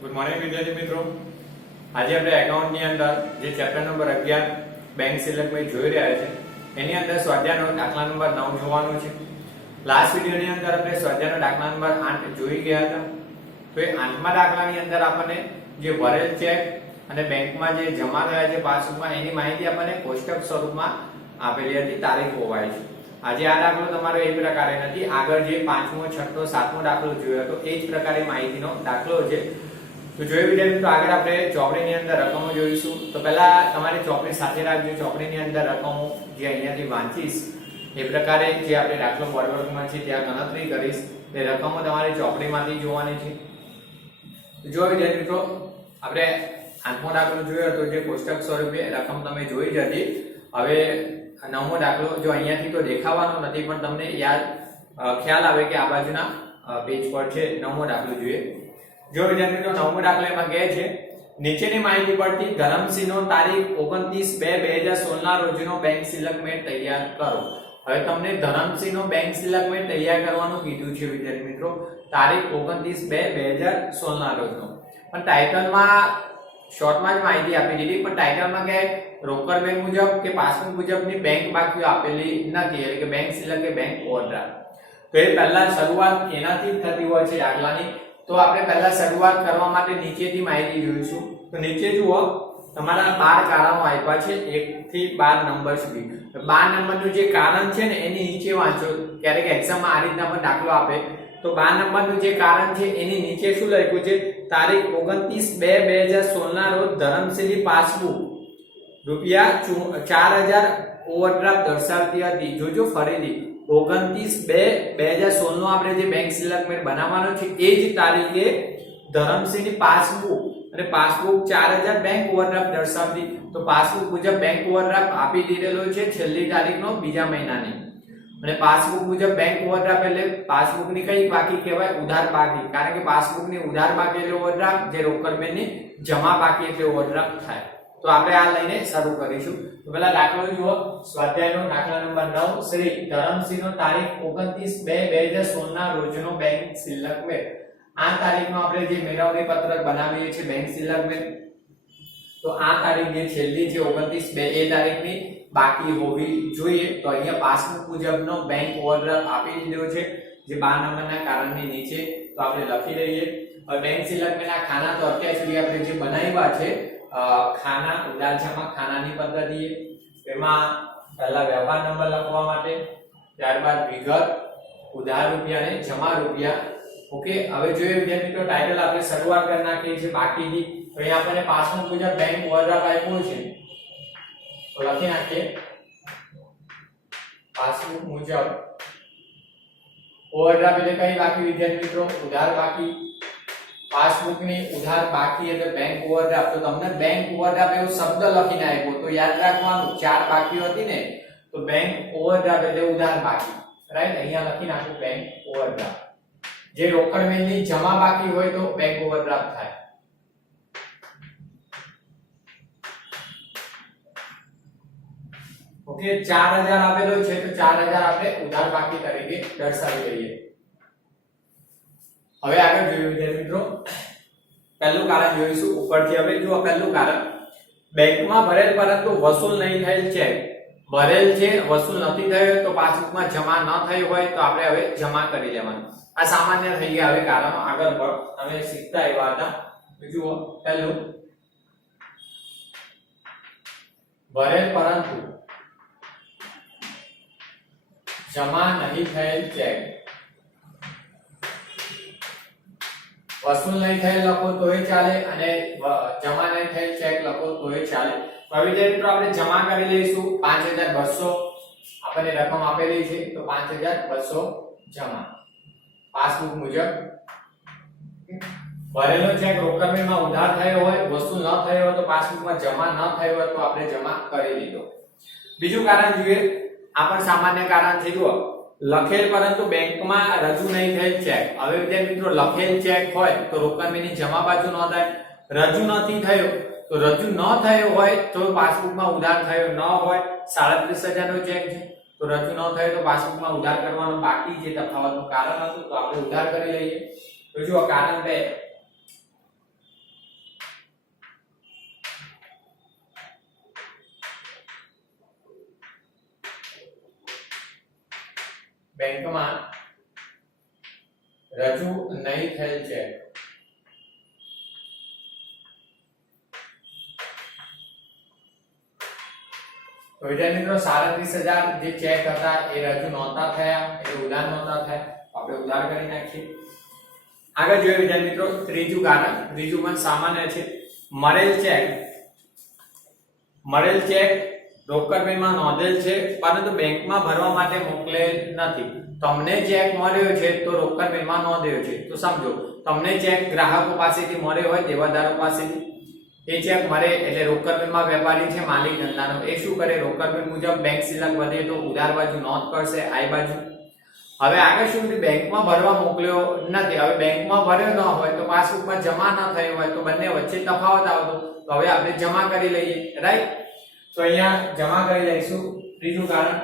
Good morning વિદ્યાર્થી મિત્રો. આજે આપણે એકાઉન્ટની અંદર જે ચેપ્ટર નંબર અગિયાર બેંક સિલેક્ટમાં જોઈ રહ્યા છે, એની અંદર સ્વાધ્યાયનો દાખલા નંબર નવ જોવાનો છે. લાસ્ટ વિડીયોની અંદર આપણે સ્વાધ્યાયનો દાખલા નંબર આઠ જોઈ ગયા હતા. તો એ આઠમા દાખલાની અંદર આપણને જે ભરેલ ચેક અને બેંકમાં જે જમા થયા છે પાસબુકમાં એની માહિતી આપણને કોષ્ટક સ્વરૂપમાં આપેલી હતી, તારીખ હોવાય છે. આજે આ દાખલો તમારો એ પ્રકારે નથી. આગળ જે પાંચમો, છઠ્ઠો, સાતમો દાખલો જોયો હતો, એ જ પ્રકારે માહિતીનો દાખલો છે. તો જોયું વિદ્યાર્થી મિત્રો આગળ આપણે ચોપડીની અંદર રકમો જોઈશું, તો પહેલા તમારી ચોપડી સાથે રાખજો. ચોપડીની અંદર રકમો જે અહીંયાથી વાંચીશ, એ પ્રકારે જે આપણે દાખલો બોર્ડવર્કમાં છે ત્યાં ગણતરી કરીશ. એ રકમો તમારી ચોપડીમાંથી જોવાની છે. તો જો વિદ્યાર્થી મિત્રો, આપણે આઠમો દાખલો જોયો હતો જે કોષ્ટક સ્વરૂપે રકમ તમે જોઈ જ હતી. હવે નવમો દાખલો જો અહીંયાથી તો દેખાવાનો નથી, પણ તમને યાદ ખ્યાલ આવે કે આ બાજુના પેજ પર છે. નવમો દાખલો જોઈએ. જો વિદ્યાર્થી મિત્રો નવમો દાખલો એમાં કહે છે, નીચેની માહિતી પરથી ધરમસિંહનો તારીખ 29 બે બે હજાર સોળના રોજનો બેંક સિલકમેન્ટ તૈયાર કરો. હવે તમને ધરમસિંહનો બેંક સિલકમેન્ટ તૈયાર કરવાનું કીધું છે વિદ્યાર્થી મિત્રો. તારીખ 29 બે બે હજાર સોળના રોજનો. પણ ટાઇટલમાં શોર્ટમાં જ માહિતી આપી દીધી, પણ ટાઇટલમાં કે રોકડ બેંક મુજબ કે પાસબુક મુજબની બેંક બાકીઓ આપેલી નથી, એટલે કે બેંક સિલક કે બેંક ઓવરડ્રાફ્ટ તો એ પહેલા શરૂઆત એનાથી થતી હોય છે દાખલાની તો આપણે પહેલા શરૂઆત કરવા માટે નીચેથી માહિતી જોઈશું. તો નીચે જુઓ, તમારા બાર કારણો આપ્યા છે એક થી બાર નંબર સુધી. બાર નંબરનું જે કારણ છે ને, એની નીચે વાંચો. ક્યારેક એક્ઝામમાં આ રીતના પણ દાખલો આપે. તો બાર નંબરનું જે કારણ છે, એની નીચે શું લખ્યું છે? તારીખ ઓગણત્રીસ બે બે હજાર સોળના રોજ ધરમશીલી પાસબુક. રૂપિયા ચાર હજાર ઓવરડ્રાફ્ટ દર્શાવતી હતી. જોજો ફરીથી. ઓગણત્રીસ બે બે હજાર સોળ નો આપણે જે બેંક સિલકમેન્ટ બનાવવાનો છે, એ જ તારીખે ધરમસિંહની પાસબુક અને પાસબુક ચાર હજાર બેંક ઓવરડ્રાફ્ટ દર્શાવતી. તો પાસબુક મુજબ બેંક ઓવરડ્રાફ્ટ આપી દીધેલો છે છેલ્લી તારીખનો બીજા મહિનાની. અને પાસબુક મુજબ બેંક ઓવરડ્રાફ્ટ એટલે પાસબુકની કઈ બાકી કહેવાય? ઉધાર બાકી. કારણ કે પાસબુકની ઉધાર બાકી એટલે ઓવરડ્રાફ્ટ જે રોકડ જમા બાકી એટલે ઓવરડ્રાફ્ટ થાય. તો આપણે આ લઈને શરૂ કરીશું. તો પહેલા દાખલો જુઓ. સ્વાધ્યાયનો દાખલા નંબર 9 શ્રી ધરમસિંહનો તારીખ 29 બે 2016 ના રોજનો બેંક સિલકમેન્ટ આ તારીખનો આપણે જે મેળવણી પત્રક બનાવીએ છીએ બેંક સિલકમેન્ટ તો આ તારીખ જે છેલ્લી છે 29 બે, એ તારીખની બાકી હોવી જોઈએ. તો અહીંયા પાસબુક મુજબનો બેંક ઓવરડ્રાફ્ટ આપી દીધો છે, જે બાર નંબરના કારણની નીચે. તો આપણે લખી દઈએ. હવે બેંક સિલકમેન્ટના ખાના તો અત્યાર સુધી આપણે જે બનાવ્યા છે ખાના ઉધાર જમા ખાનાની પદ્ધતિ, એમાં પહેલા વ્યવહાર નંબર લખવા માટે, ત્યારબાદ વિગત, ઉધાર રૂપિયા અને જમા રૂપિયા. ઓકે, હવે જોઈએ વિદ્યાર્થી મિત્રો ટાઇટલ આપણે શરૂઆત કરી નાખીએ છીએ બાકીની તો અહીંયા આપણને પાસબુક મુજબ બેંક ઓવરડ્રાફ્ટ આપ્યો છે. તો લખી નાખીએ. પાસબુક મુજબ ઓવરડ્રાફ્ટ એટલે કઈ બાકી વિદ્યાર્થી મિત્રો? ઉધાર બાકી. પાસબુકની ઉધાર બાકી એટલે બેંક ઓવરડ્રાફ્ટ તો તમને બેંક ઓવરડ્રાફ્ટ એવો શબ્દ લખીને આપ્યો. તો યાદ રાખવાનું, ચાર બાકીઓ હતી ને, તો બેંક ઓવરડ્રાફ્ટ એટલે ઉધાર બાકી. રાઈટ અહીંયા લખી નાખું બેંક ઓવરડ્રાફ્ટ જે રોકડ મેળની જમા બાકી હોય તો બેંક ઓવરડ્રાફ્ટ થાય. ઓકે 4000 આપેલો છે, તો 4000 આપણે ઉધાર બાકી તરીકે દર્શાવી દઈએ. હવે આગળ જોઈએ વિદ્યાર્થી મિત્રો. પહેલું કારણ જોઈશું ઉપરથી હવે. જો પહેલું કારણ. બેંકમાં ભરેલ પરંતુ વસૂલ નહીં થયેલ છે. ભરેલ છે, વસૂલ નથી થયો, તો પાસબુકમાં જમા ન થયું હોય તો આપણે હવે જમા કરી લેવાનું. આ સામાન્ય થઈ ગયા હવે કારણો આગળ પર તમે શીખતા એવા હતા. જુઓ, પહેલું. ભરેલ પરંતુ જમા નહીં થયેલ ચેક વસૂલ નહીં થયેલ લખો તોય ચાલે અને જમા નહીં થયેલ ચેક લખો તોય ચાલે. હવે વિદ્યાર્થી મિત્રો, આપણે જમા કરી લઈશું પાંચ હજાર બસો. આપણને રકમ આપેલી છે, તો પાંચ હજાર બસો જમા. પાસબુક મુજબ. ભરેલો ચેક રોકડમાં ઉધાર થયો હોય વસ્તુ ન થયો હોય તો પાસબુકમાં જમા ન થયો હોય તો આપણે જમા કરી દીધો. બીજું કારણ જોઈએ, આ પણ સામાન્ય કારણ છે, જુઓ. લખેલ પરંતુ બેંકમાં રજૂ નહીં થયેલ ચેક હવે વિદ્યાર્થી મિત્રો, લખેલ ચેક હોય તો રોકડની જમા બાજુ ન થાય રજૂ નથી થયો તો રજૂ ન થયો હોય તો પાસબુકમાં ઉધાર થયો ન હોય. સાડત્રીસ હજારનો ચેક છે. તો રજૂ ન થયો તો પાસબુકમાં ઉધાર કરવાનો બાકી જે તફાવતનું કારણ હતું તો આપણે ઉધાર કરી લઈએ. તો જુઓ, કારણ બે. બેંકમાં રજૂ નહીં થયેલ છે તો વિદ્યાર્થી મિત્રો, સાડત્રીસ હજાર જે ચેક હતા એ રજૂ નહોતા થયા એટલે ઉધાર નહોતા થયા. આપણે ઉધાર કરી નાખીએ. આગળ જોઈએ વિદ્યાર્થી મિત્રો, ત્રીજું કારણ, ત્રીજું પણ સામાન્ય છે. મળેલ ચેક મળેલ ચેક રોકડ પેમાં નોંધેલ છે, પરંતુ બેંકમાં ભરવા માટે મોકલેલ નથી. તમને ચેક મળ્યો છે તો રોકડ બેમાં નોંધ્યો છે. તો સમજો, તમને ચેક ગ્રાહકો પાસેથી મળ્યો હોય, દેવાદારો પાસેથી. એ ચેક મળે એટલે રોકડ પેમાં વેપારી છે, માલિક ધંધાનો. એ શું કરે? રોકડ મુજબ બેંક સિલક વધે તો ઉધાર બાજુ નોંધ કરશે આઈ બાજુ. હવે આગળ શું બેંકમાં ભરવા મોકલ્યો નથી. હવે બેંકમાં ભર્યો ન હોય તો પાસબુકમાં જમા ન થયો હોય તો બંને વચ્ચે તફાવત આવતો. તો હવે આપણે જમા કરી લઈએ. રાઈટ તો અહીંયા જમા કરી લઈશું. ત્રીજું કારણ.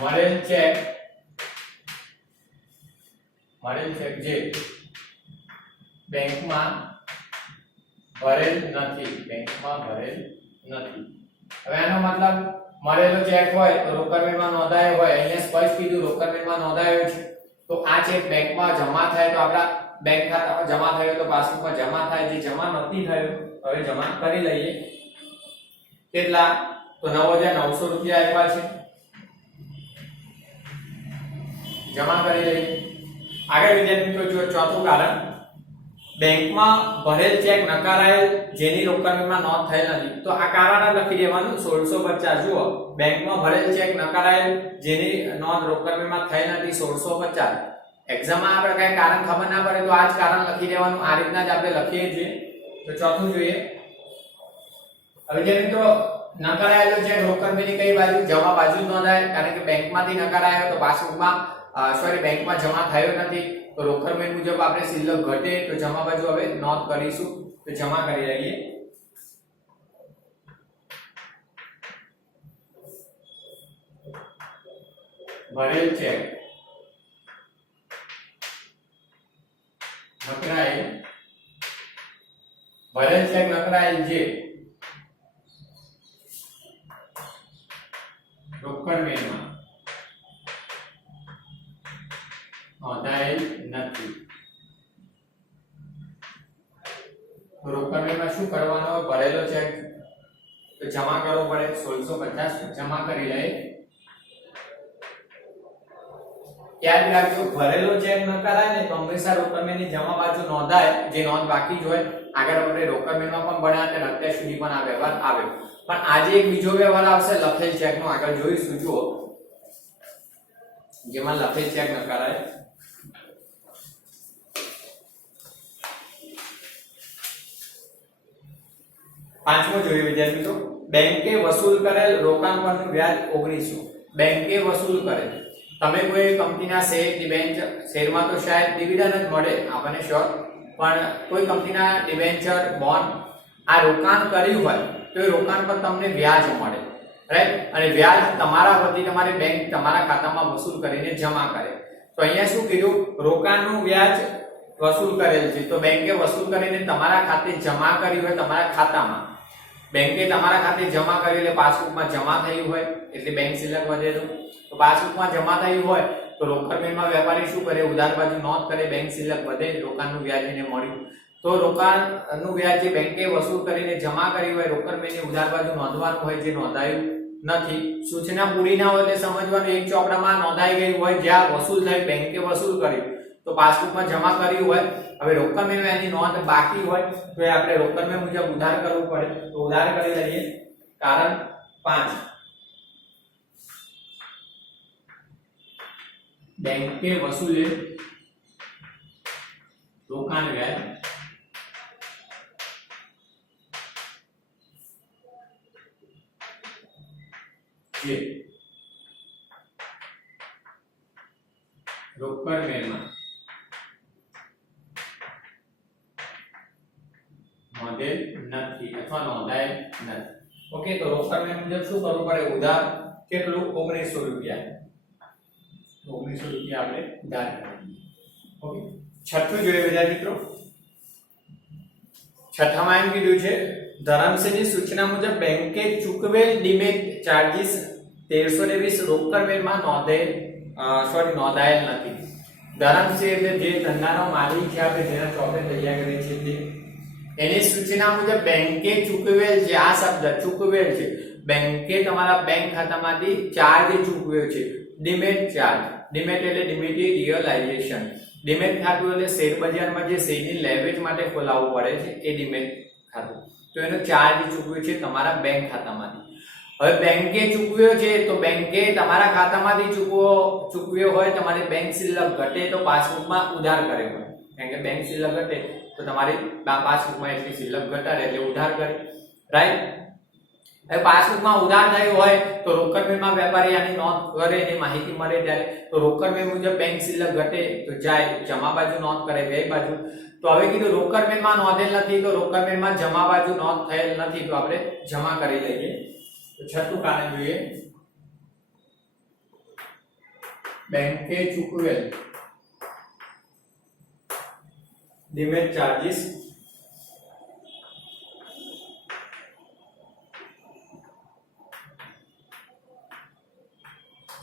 મરેલ ચેક મળેલ ચેક જે બેંકમાં ભરેલ નથી. બેંકમાં ભરેલ નથી. હવે આનો મતલબ મળેલો ચેક હોય તો રોકડ બેંકમાં નોંધાયો હોય. અહીંયા સ્પષ્ટ કીધું રોકડ બેંકમાં નોંધાયો છે. તો આ ચેક બેંકમાં જમા થાય તો આપણા બેંક ખાતામાં જમા થયો તો પાસબુકમાં જમા થાય. જે જમા નથી થયો હવે જમા કરી લઈએ. કેટલા? તો નવ હજાર નવસો રૂપિયા આપ્યા છે. જમા કરી લઈએ. આગળ વિદ્યાર્થી મિત્રો જો ચોથું કારણ. બેંકમાં ભરેલ ચેક નકારાયેલ, જેની રોકડમાં નોંધ થયેલ નથી. તો આ કારણ લખી દેવાનું 1650 જુઓ, બેંકમાં ભરેલ ચેક નકારાયેલ, જેની નોંધ રોકડમાં થયેલ નથી 1650 એક્ઝામમાં આપણે કઈ કારણ ખબર ના પડે તો આ જ કારણ લખી દેવાનું. આ રીતના જ આપણે લખીએ છીએ. તો ચોથું જોઈએ. હવે જે મિત્રો નકારાયેલો છે રોકડની કઈ બાજુ જમા બાજુ જ નોંધાય કારણ કે બેંકમાંથી નકારાયો તો પાસબુકમાં સોરી બેંકમાં જમા થયો નથી. તો રોકડમેન મુજબ આપણે સિલ્લો ઘટે તો જમા બાજુ હવે નોંધ કરીશું. તો જમા કરી લઈએ. ભરેલ છે. નકરાયેલ. ભરેલ ચેક નકરાયેલ જે રોકડ મેળમાં નોંધાયેલ નથી. તો રોકડ મેળમાં શું કરવાનો ભરેલો ચેક તો જમા કરવો પડે. સોળસો પચાસ જમા કરી લે. યાદ રાખજો, ભરેલો ચેક ન કરાય ને તો હંમેશા રોકડ મેળની જમા બાજુ નોંધાય. જે નોંધ બાકી જ હોય. આગળ આપણે રોકડ મેળમાં પણ ભણ્યા અને અત્યાર સુધી પણ આ વ્યવહાર આવે. પણ આજે એક બીજો વ્યવહાર આવશે, લખેલ ચેકનો આગળ જોઈશું, જુઓ. જેમાં લખેલ ચેક ન કરાય પાંચમો જોઈએ, વિદ્યાર્થી મિત્રો. બેંકે વસૂલ કરેલ રોકાણ પરનું વ્યાજ ઓગણીસો. બેંકે વસૂલ કરેલ. તમે કોઈ કંપનીના શેર ડિબેન્ચર શેરમાં તો શાયદ ડિવિડન્ડ જ મળે, આપણને શ્યોર પણ કોઈ કંપનીના ડિબેન્ચર બોન્ડ આ રોકાણ કર્યું હોય તો એ રોકાણ પર તમને વ્યાજ મળે રાઈટ અને વ્યાજ તમારા વતી તમારી બેંક તમારા ખાતામાં વસૂલ કરીને જમા કરે. તો અહીંયા શું કીધું? રોકાણનું વ્યાજ વસૂલ કરેલ છે. તો બેંકે વસૂલ કરીને તમારા ખાતે જમા કર્યું હોય તમારા ખાતામાં. બેંકે તમારા ખાતે જમા કર્યું એટલે પાસબુકમાં જમા થયું હોય, એટલે બેંક સિલક વધેલું તો. પાસબુકમાં જમા થયું હોય, તો રોકડ બેંકમાં વેપારી શું કરે? ઉધાર બાજુ નોંધ કરે, બેંક સિલક વધે, રોકાણનું વ્યાજ એને મળ્યું. તો રોકાણનું વ્યાજ જે બેંકે વસૂલ કરીને જમા કર્યું હોય, રોકડ બેને ઉધાર બાજુ નોંધવાનું હોય, જે નોંધાયું નથી. સૂચના પૂરી ના હોય એટલે સમજવાનું એક ચોપડામાં નોંધાઈ ગયું હોય, જ્યાં વસૂલ થઈ બેંકે વસૂલ કર્યું. તો પાસબુકમાં જમા કર્યું હોય, હવે રોકડ મેં એની નોંધ બાકી હોય, તો એ આપણે રોકડ મેં મુજબ ઉધાર કરવું પડે. તો ઉધાર કરી લઈએ. કારણ પાંચ. બેંકે વસૂલે રોકાણ વ્યાજ જે રોકડ મેળમાં નોંધેલ નથી અથવા નોંધાયેલ નથી ઓકે તો રોકડ મેળ મુજબ શું કરવું પડે ઉધાર કેટલું ઓગણીસો રૂપિયા ઓગણીસો રૂપિયા આપણે ઉધાર કરવાનું. ઓકે છઠ્ઠું જોઈએ વિદ્યાર્થી મિત્રો છઠ્ઠામાં એમ કીધું છે ધરમસિંહની સૂચના મુજબ બેંકે ચૂકવેલ ડિબેટ ચાર્જીસ તેરસો ને વીસ રોકડ વેરમાં નોંધે સોરી નોંધાયેલ નથી. ધરમસિંહ એટલે જે ધંધાનો માલિક છે આપણે જેના ચોપડે તૈયાર કરી છે તે. એની સૂચના મુજબ બેંકે ચૂકવેલ છે, આ શબ્દ, ચૂકવેલ છે. બેંકે તમારા બેંક ખાતામાંથી ચાર્જ ચૂકવ્યો છે. Demat charge. ડિમેટ એટલે ડિમેટી રિયલાઇઝેશન ડિમેટ ખાતું એટલે શેર જે શેરની લેવેચ માટે ખોલાવવું પડે છે, એ ડિમેટ ખાતું. તો એનો ચાર્જ ચૂકવ્યો છે તમારા બેંક ખાતામાંથી. હવે બેંકે ચૂકવ્યો છે, તો બેંકે તમારા ખાતામાંથી ચૂકવો, ચૂકવ્યો હોય, તમારી બેંક શિલ્લક ઘટે, તો પાસબુકમાં ઉધાર કરે હોય. કારણ કે બેંક શિલ્લક ઘટે, તો તમારી પાસબુકમાં એટલી શિલ્લક ઘટાડે, એટલે ઉધાર કરે. રાઈટ હવે પાસબુકમાં ઉધાર થયું હોય, તો રોકડ બિલમાં વેપારી આની નોંધ કરે, એની માહિતી મળે ત્યારે. તો રોકડ વે મુજબ બેંક શિલ્લક ઘટે, તો જાય, જમા બાજુ નોંધ કરે, બે બાજુ. તો હવે કીધું રોકડ વેમાં નોંધેલ નથી, તો રોકડ વેમાં જમા બાજુ નોંધ થયેલ નથી, તો આપણે જમા કરી લઈએ. તો છઠ્ઠું કારણ જોઈએ. બેંકે ચૂકવેલ. Demat charges.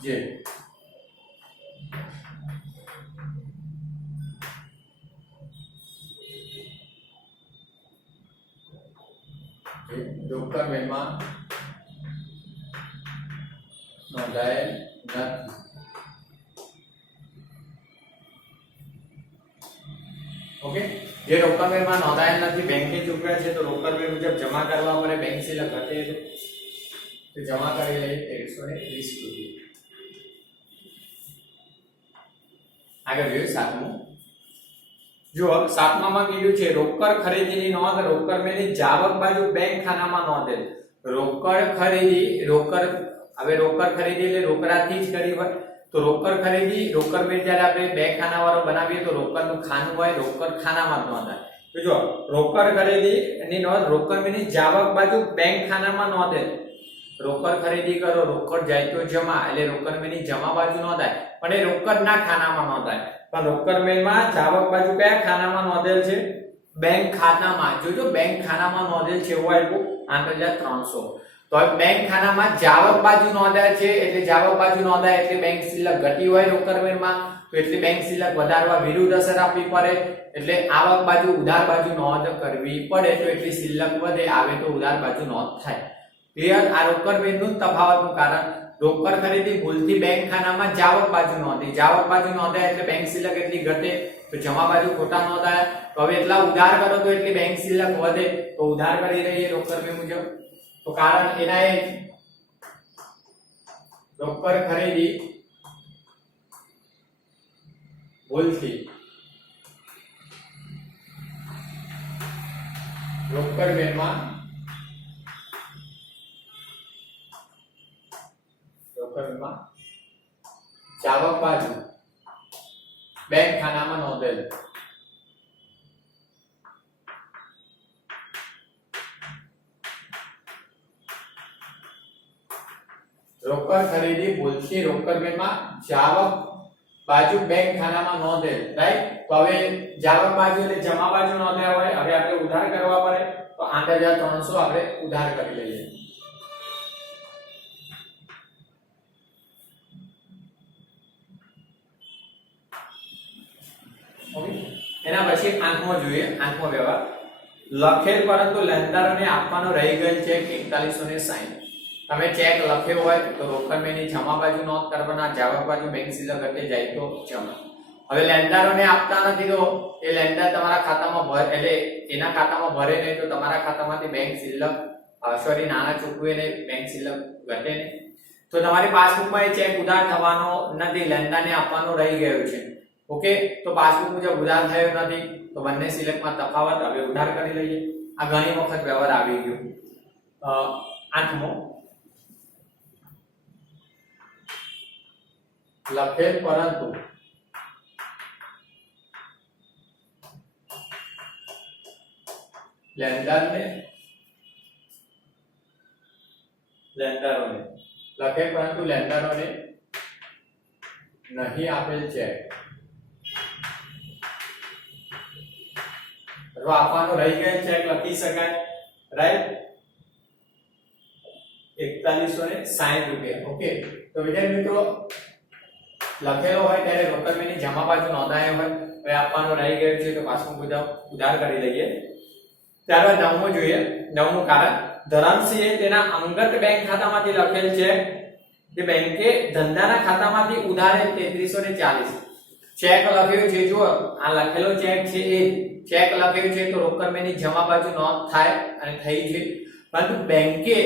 જે. ડોક્ટર બિલમાં નોંધાયેલ નથી. ઓકે જે રોકડ બિલમાં નોંધાયેલ નથી બેંકે ચૂકવ્યા છે, તો રોકડ બિલ મુજબ જમા કરવા પડે બેંક શિલ્લક ઘટે તો જમા કરી લઈએ તેરસો ને વીસ રૂપિયા. આગળ જોયું સાતમું. જો સાતમામાં કીધું છે, રોકડ ખરીદીની નોંધ, રોકડ મેની જાવક બાજુ બેંક ખાનામાં નોંધેલ. રોકડ ખરીદી, રોકડ હવે રોકડ ખરીદી એટલે રોકડાથી જ કરી હોય. તો રોકડ ખરીદી, રોકડ મેળ જ્યારે આપણે બે ખાનાવાળો બનાવીએ તો રોકરનું ખાનું હોય, રોકડ ખાનામાં નોંધાય. તો જો, રોકડ ખરીદી એની નોંધ રોકડ મેળની જાવક બાજુ બેંક ખાનામાં નોંધેલ રોકડ ખરીદી કરો, રોકડ જાય તો જમા, એટલે રોકડ મેળની જમા બાજુ નોંધાય. પણ એ રોકડના ખાનામાં નોંધાય. પણ રોકડ મેળમાં જાવક બાજુ કયા ખાનામાં નોંધેલ છે? બેંક ખાતામાં. જોજો બેંક ખાનામાં નોંધેલ છે, એવું આપ્યું. આઠ હજાર ત્રણસો. તો હવે બેંક ખાનામાં જાવક બાજુ નોંધાય છે, એટલે જાવક બાજુ નોંધાય એટલે બેંક શિલ્લક ઘટી હોય રોકડ મેળમાં તો એટલે બેંક શિલ્લક વધારવા વિરુદ્ધ અસર આપવી પડે, એટલે આવક બાજુ, ઉધાર બાજુ નોંધ કરવી પડે, તો એટલી શિલ્લક વધે, આવે તો ઉધાર બાજુ નોંધ થાય. ક્લિયર? આ રોકડ બેંકનું તફાવતનું કારણ. રોકડ ખરીદી ભૂલથી બેંક ખાનામાં જાવક બાજુ નોંધી. જાવક બાજુ નોંધાય એટલે બેંક શિલ્લક એટલી ઘટે, તો જમા બાજુ ખોટા નોંધાય. તો હવે એટલા ઉધાર કરો તો એટલી બેંક શિલ્લક વધે. તો ઉધાર કરી રહીએ રોકડ બે મુજબ. તો કારણ એના એ રોકડ ખરીદી. ભૂલથી. રોકડ બેંકમાં રોકડમાં ચાવક બાજુ. બેંક ખાનામાં નોંધેલ. રોકડ ખરીદી ભૂલથી રોકડ બેંકમાં જાવક બાજુ બેંક ખાનામાં નોંધેલ રાઈટ તો હવે જાવક બાજુ એટલે જમા બાજુ નોંધ્યા હોય, હવે આપણે ઉધાર કરવા પડે, તો આઠ હજાર ત્રણસો આપણે ઉધાર કરી લઈએ. એના પછી આંખમાં જોઈએ, આંખમાં વ્યવહાર. લખેલ પરંતુ લેનદારોને આપવાનો રહી ગયેલ છે એકતાલીસો ને સાહીઠ. તમે ચેક લખ્યો હોય તો રોકડ મેની જમા બાજુ નોંધ કરવાના, જવાબ બાજુ બેંક શિલ્લક ઘટે જાય તો જમા. હવે લેનદારોને આપતા નથી તો એ લેનદાર તમારા ખાતામાં ભરે, એટલે એના ખાતામાં ભરે નહીં તો તમારા ખાતામાંથી બેંક શિલ્લક સોરી નાણાં ચૂકવે ને બેંક શિલ્લક ઘટે નહીં. તો તમારી પાસબુકમાં એ ચેક ઉધાર થવાનો નથી લેનદારને આપવાનો રહી ગયો છે. ઓકે? તો પાસબુક મુજબ ઉધાર થયો નથી, તો બંને સિલેક્ટમાં તફાવત, હવે ઉધાર કરી લઈએ. આ ઘણી વખત વ્યવહાર આવી ગયો. આઠમો. લખેલ પરંતુ લેણદારને લેણદારોને લખે પરંતુ લેણદારોને નહીં આપેલ છે. આપવાનો રહી ગયેલ ચેક લખી શકાય. રાઈટ એકતાલીસો ને સાહીઠ રૂપિયા. ઓકે તો વિદ્યાર્થી મિત્રો લખેલો હોય ત્યારે રોકડમેની જમા બાજુ નોંધાયો હોય, હવે આપવાનો રહી ગયો છે તો પાછું બધા ઉધાર કરી લઈએ. ત્યારબાદ નવમું જોઈએ. નવમું કારણ ધરમસિંહે તેના અંગત બેંક ખાતામાંથી લખેલ છે કે બેંકે ધંધાના ખાતામાંથી ઉધારે તેત્રીસો ને ચાલીસ. ચેક લખ્યો છે, જુઓ, આ લખેલો ચેક છે એ. ચેક લખ્યો છે તો રોકડમેની જમા બાજુ નોંધ થાય અને થઈ છે. પરંતુ બેંકે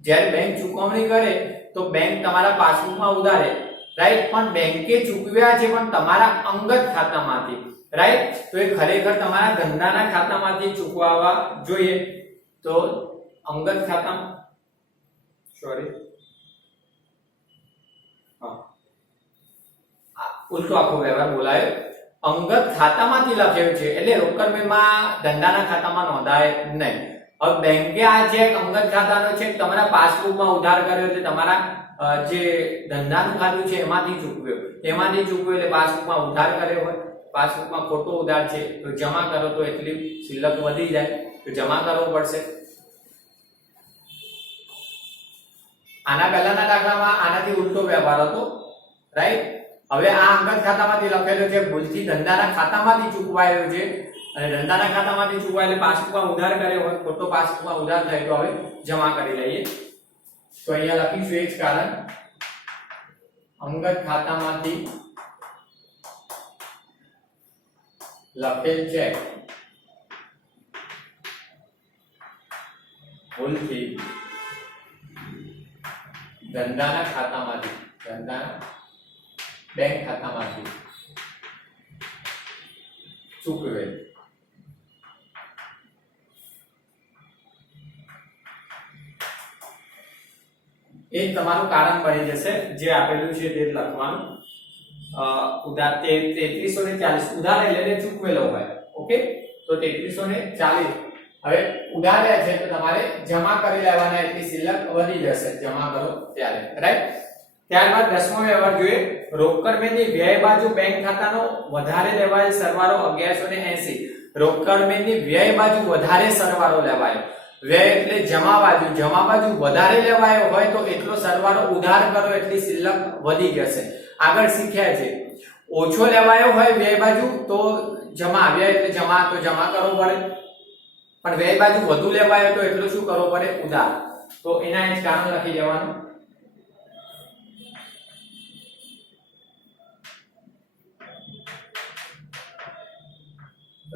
જ્યારે બેંક ચૂકવણી કરે તો બેંક તમારા પાસબુકમાં ઉધારે રાઈટ પણ બેંકે ચૂકવ્યા છે પણ તમારા અંગત ખાતામાંથી. રાઈટ તો એ ખરેખર તમારા ધંધાના ખાતામાંથી ચૂકવવા જોઈએ. તો અંગત ખાતા સોરી ઉલટો આખો વ્યવહાર બોલાયો. અંગત ખાતામાંથી લખેલું છે. એટલે રોકડમાં ધંધાના ખાતામાં નોંધાય નહીં. હવે બેંકે આ ચેક અંગત ખાતાનો ચેક તમારા પાસબુકમાં ઉધાર કર્યો એટલે તમારા જે ધંધાનું ખાતું છે એમાંથી ચૂકવ્યો. એમાંથી ચૂકવ્યો એટલે પાસબુકમાં ઉધાર કર્યો હોય, પાસબુકમાં ખોટો ઉધાર છે, તો જમા કરો તો એટલી શિલ્લક વધી જાય, તો જમા કરવો પડશે. આના પહેલાના દાખલામાં આનાથી ઉલટો વ્યવહાર હતો રાઈટ હવે આ અંગત ખાતામાંથી લખેલો છે, ભૂલથી ધંધાના ખાતામાંથી ચૂકવાયેલું છે, અને ધંધાના ખાતામાંથી ચૂકવાયેલે પાસબુકમાં ઉધાર કર્યો હોય, ખોટો પાસબુકમાં ઉધાર થાય તો હવે જમા કરી લઈએ. તો અહીંયા લખીશું એ જ કારણ અંગત ખાતામાંથી લખેલ છે ભૂલથી ધંધાના ખાતામાંથી ધંધાના બેંક ખાતામાંથી ચૂકવેલ એ તમારું કારણ બની જશે, જે આપેલું છે તે લખવાનું. ઉદાહરણ તેત્રીસો ને ચાલીસ ઉધાર લઈને ચૂકવેલો હોય, ઓકે? તો તેત્રીસો ને ચાલીસ. હવે ઉધાર લે છે તો તમારે જમા કરી લેવાના એટલી શિલ્લક વધી જશે, જમા કરો ત્યારે રાઈટ ત્યારબાદ દસમો વ્યવહાર જોઈએ રોકડ મેળની વ્યય બાજુ બેંક ખાતાનો વધારે લેવાયેલ સરવાળો 1180 રોકડ મેળની વ્યય બાજુ વધારે સરવાળો લેવાયો. વ્યય એટલે જમા બાજુ જમા બાજુ વધારે લેવાયો હોય તો એટલો સરવાળો ઉધાર કરો, એટલી શિલ્લક વધી જશે. આગળ શીખ્યા છે. ઓછો લેવાયો હોય વ્યય બાજુ તો જમા વ્યય એટલે જમા, તો જમા કરવો પડે. પણ વ્યય બાજુ વધુ લેવાયો તો એટલું શું કરવો પડે? ઉધાર. તો એના એ કારણ લખી લેવાનું.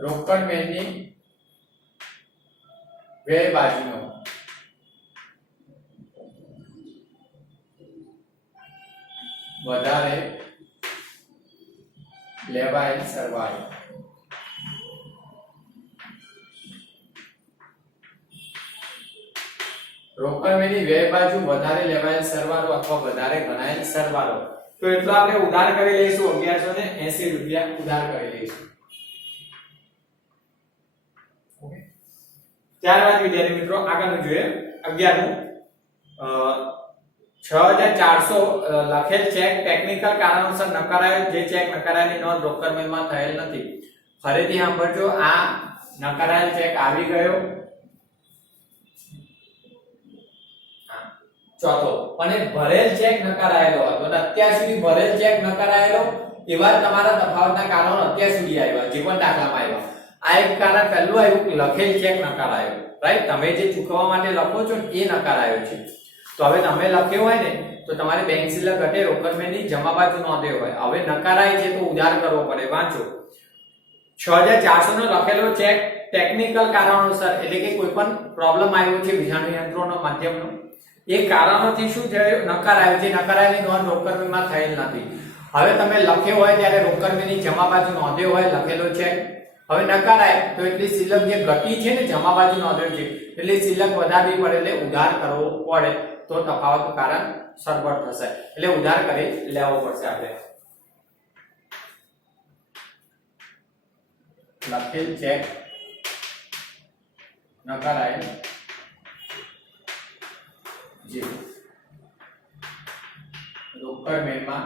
રોકડ મેળની વ્યય બાજુનો વધારે લેવાયેલ સરવાળો રોકડવેની બે બાજુ વધારે લેવાયેલ સરવાળો અથવા વધારે ગણાયેલ સરવાળો તો એટલો આપણે ઉધાર કરી લઈશું 1180 રૂપિયા ઉધાર કરી લઈશું. ત્યારબાદ વિદ્યાર્થી મિત્રો, આગળનું જોઈએ. 11મું અ 6400 લખેલ ચેક ટેકનિકલ કારણોસર નકારાયો, જે ચેક નકારાયાની નોંધ રોકડમેમાં થયેલ નથી. ફરીથી સાંભળજો, આ નકારાયેલ ચેક આવી ગયો. ચોથો. અને ભરેલ ચેક નકારાયેલો હતો અને અત્યાર સુધી ભરેલ ચેક નકારાયેલો એવા તમારા તફાવતના કારણો અત્યાર સુધી આવ્યા, જે પણ દાખલામાં આ એક કારણ પહેલું આવ્યું લખેલ ચેક નકારાયો રાઈટ તમે જે ચૂકવવા માટે લખો છો એ એ નકારાયો છે. તો હવે તમે લખ્યો હોય ને, તો તમારે બેંક શિલ્લક ઘટે રોકડ મેળની જમા બાજુ નોંધ્યો હોય. હવે નકારાય છે તો ઉધાર કરવો પડે. વાંચો. છ હજાર ચારસો નો લખેલો ચેક ટેકનિકલ કારણોસર. એટલે કે કોઈ પણ પ્રોબ્લેમ આવ્યો છે વિજાણુ યંત્રોનો, માધ્યમનો. એ કારણોથી શું થયું? નકાર આવ્યો છે. નકારાયની નોંધ રોકડમાં થયેલ નથી. હવે તમે લખ્યો હોય ત્યારે રોકડની જમા બાજુ નોંધ્યો હોય, લખેલો છે હવે નકારાય તો એટલી શિલ્લક જે ઘટી છે ને જમા બાજુ નોંધ્યો છે, એટલે શિલ્લક વધારવી પડે એટલે ઉધાર કરવો પડે. તો તફાવત કારણ સરભર થશે. એટલે ઉધાર કરી લેવો પડશે આપણે. લખેલ ચેક નકારાય જે. રોકડ મેળમાં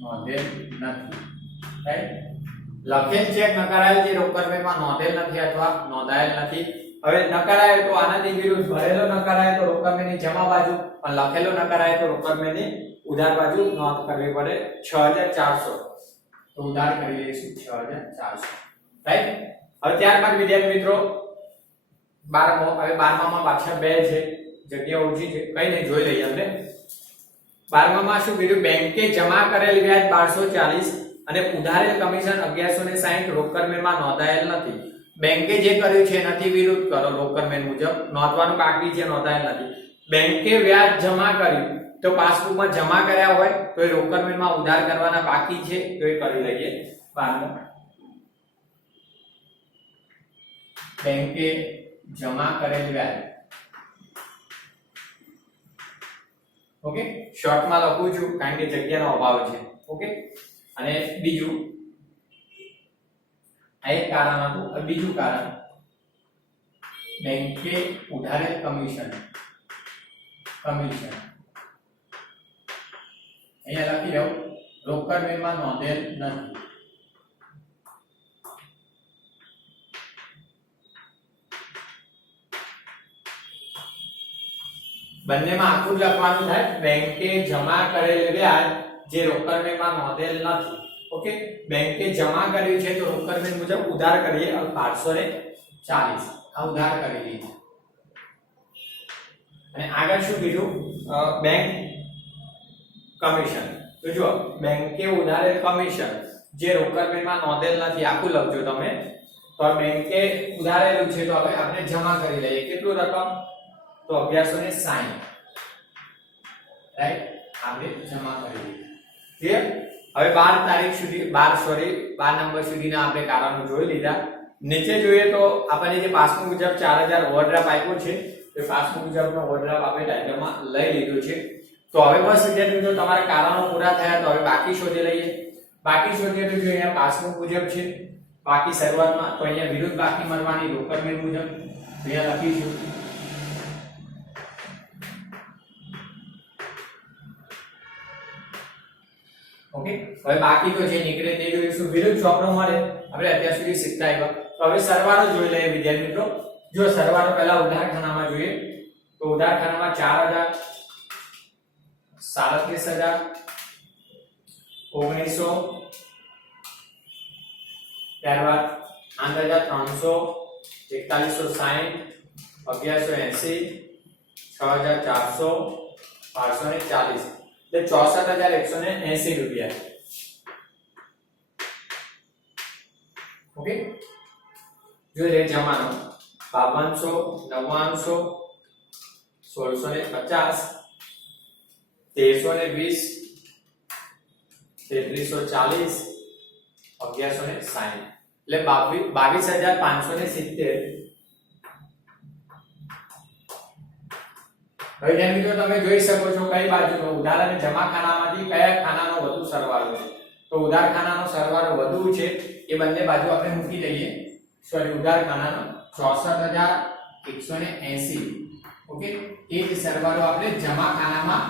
નોંધેલ નથી. રાઈટ લખેલ છે, નકારાયેલ જે રોકડ મેળમાં નોંધેલ નથી અથવા નોંધાયેલ નથી. હવે નકારાયેલ તો આનાથી વિરુદ્ધ, ભરેલો નકાર આવે તો રોકડમેની જમા બાજુ, પણ લખેલો નકાર આવે તો રોકડમેની ઉધાર બાજુ નોંધ કરવી પડે 6400 તો ઉધાર કરી લઈશું 6400 રાઈટ? હવે ત્યારબાદ વિદ્યાર્થી મિત્રો, બારમો, હવે બારમામાં પાછા બે છે, જગ્યા ઓછી છે, કઈ નહીં, જોઈ લઈએ આપણે. બારમામાં શું કીધું બેંકે જમા કરેલ વ્યાજ બારસો ચાલીસ અને ઉધારેલ કમિશન અગિયારસો ને સાહીઠ રોકડમેમાં નોંધાયેલ નથી. બેંકે જે કર્યું છે એનાથી વિરુદ્ધ કરો રોકરમેન મુજબ. નોંધવાનું બાકી છે, નોંધાયેલ નથી. બેંકે વ્યાજ જમા કર્યું, તો પાસબુકમાં જમા કર્યા હોય, તો એ રોકરમેનમાં ઉધાર કરવાના બાકી છે, તો એ કરી લઈએ. બારમો બેંકે જમા કરેલ વ્યાજ. ઓકે? શોર્ટમાં લખું છું, કારણ કે જગ્યાનો અભાવ છે. ઓકે? અને બીજું, આ એક કારણ હતું અને બીજું કારણ, બેંકે ઉધારે કમિશન કમિશન. અહીંયા લખી દઉં રોકડ વેમાં નોંધેલ નથી. બંનેમાં આખું જ લખવાનું થાય, બેંકે જમા કરેલ વ્યાજ જે રોકડ વેમાં નોંધેલ નથી. ઓકે? બેંકે જમા કર્યું છે તો રોકડ વેમ મુજબ ઉધાર કરીએ. બારસો ને ચાલીસ. આ ઉધાર કરી દીધી. અને આગળ શું કીધું? Bank commission. તો જો બેંકે ઉધારેલ કમિશન જે રોકડ વેમાં નોંધેલ નથી, આખું લખજો તમે. તો બેંકે ઉધારેલું છે તો હવે આપણે જમા કરી લઈએ. કેટલું રકમ? તો 1160 રાઈટ? આપણે જમા કરી દીધી. ક્લિયર હવે 12 તારીખ સુધી 12 સોરી 12 નંબર સુધીના આપણે કારણો જોઈ લીધા. નીચે જોઈએ તો આપણને જે પાસબુક મુજબ 4000 ઓવરડ્રાફ્ટ આપ્યો છે તે પાસપોર્ટ મુજબનો ઓવરડ્રાફ્ટ આપણે ડાયગ્રામમાં લઈ લીધો છે. તો હવે બસ વિદ્યાર્થી મિત્રો, તમારા કારણો પૂરા થયા તો હવે બાકી શોધી લઈએ. બાકી શોધીએ તો જો અહીંયા પાસબુક મુજબ છે, બાકી શરૂઆતમાં તો અહીંયા વિરુદ્ધ બાકી મળવાની મેળ મુજબ. અહીંયા લખીશું. ઓકે હવે બાકી તો જે નીકળે તે જોઈશું વિરુદ્ધ ચોપડો મળે આપણે અત્યાર સુધી શીખતા આવ્યા તો હવે સરવાળો જોઈ લઈએ વિદ્યાર્થી મિત્રો જો સરવાળો પહેલા ઉધારખાનામાં જોઈએ તો ઉધારખાનામાં 4000 37000 1900 ત્યારબાદ 8300 4160 1180 6400 540 એટલે ચોસઠ હજાર એકસો ને એસી રૂપિયા. ઓકે? જોઈ જમાનો. બાવનસો, નવ્વાણસો, સોળસો ને પચાસ, તેરસો ને વીસ, તેત્રીસો ચાલીસ, અગિયારસો ને સાહીઠ. એટલે બાવીસ હજાર પાંચસો ને સિત્તેર. હવે જેમ મિત્રો તમે જોઈ શકો છો, કઈ બાજુનો ઉધાર અને જમા ખાનામાંથી કયા ખાનાનો વધુ સરવાળો છે? તો ઉધાર ખાનાનો સરવાળો વધુ છે, એ બંને બાજુ આપણે મૂકી દઈએ. સોરી ઉધાર ખાનાનો ચોસઠ હજાર એકસો ને એસી. ઓકે એ જ સરવાળો આપણે જમા ખાનામાં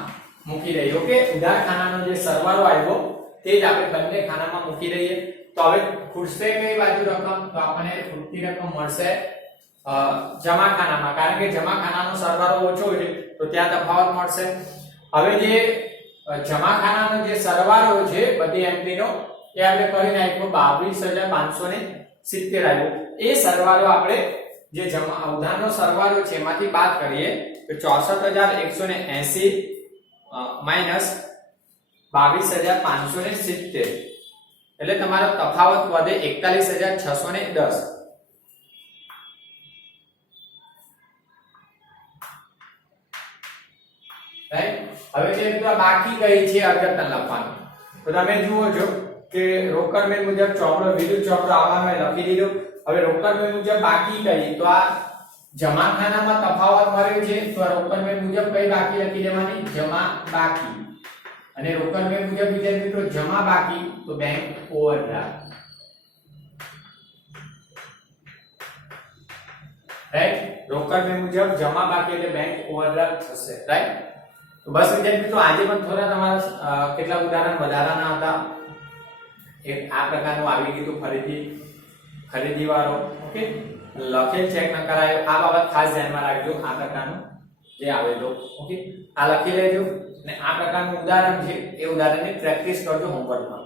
મૂકી દઈએ. ઓકે ઉધાર ખાનાનો જે સરવાળો આવ્યો, તે જ આપણે બંને ખાનામાં મૂકી દઈએ. તો હવે ખૂટશે કઈ બાજુ રકમ? તો આપણને ખૂટતી રકમ મળશે અ, જમા ખાનામાં કારણ કે જમાખાનાનો સરવાળો ઓછો છે તો ત્યાં તફાવત મળશે. હવે જે જમાખાનાનો જે સરવાળો છે બધી એન્ટ્રીનો એ આપણે કહી નાખ્યો બાવીસ હજાર પાંચસો ને સિત્તેર આવ્યો. એ સરવાળો આપણે જે જમા ઉધારનો સરવાળો છે એમાંથી બાદ કરીએ તો ચોસઠ હજાર એકસો ને એસી માઇનસ બાવીસ હજાર પાંચસો ને સિત્તેર. એટલે તમારો તફાવત વધે એકતાલીસ હજાર છસો ને દસ. હવે જે મિત્રો બાકી ગઈ છે અગત્યને લખવાનું તો તમે જુઓ છો કે રોકડ મેળ મુજબ ચોપડો બીજું ચોપડો આવા મેં લખી દીધો. હવે રોકડ મેળ મુજબ બાકી ગઈ, તો આ જમાખાનામાં તફાવત મળ્યો છે, તો મેળ મુજબ કઈ બાકી લખી દેવાની? જમા બાકી. અને રોકડ મેળ મુજબ વિદ્યાર્થી મિત્રો જમા બાકી, તો બેંક ઓવરડ્રાફ્ટ રાઈટ રોકડ મેળ મુજબ જમા બાકી એટલે બેંક ઓવરડ્રાફ્ટ થશે. રાઈટ તો બસ વિદ્યાર્થી મિત્રો, આજે પણ થોડા તમારા કેટલા ઉદાહરણ વધારાના હતા. એક આ પ્રકારનું આવી ગયું હતું, ફરીથી ખરીદી વાળો ઓકે? લખેલ ચેક ન કરાયો. આ બાબત ખાસ ધ્યાનમાં રાખજો, આ પ્રકારનું જે આવેલો, ઓકે? આ લખી લેજો. અને આ પ્રકારનું ઉદાહરણ છે, એ ઉદાહરણની પ્રેક્ટિસ કરજો હોમવર્કમાં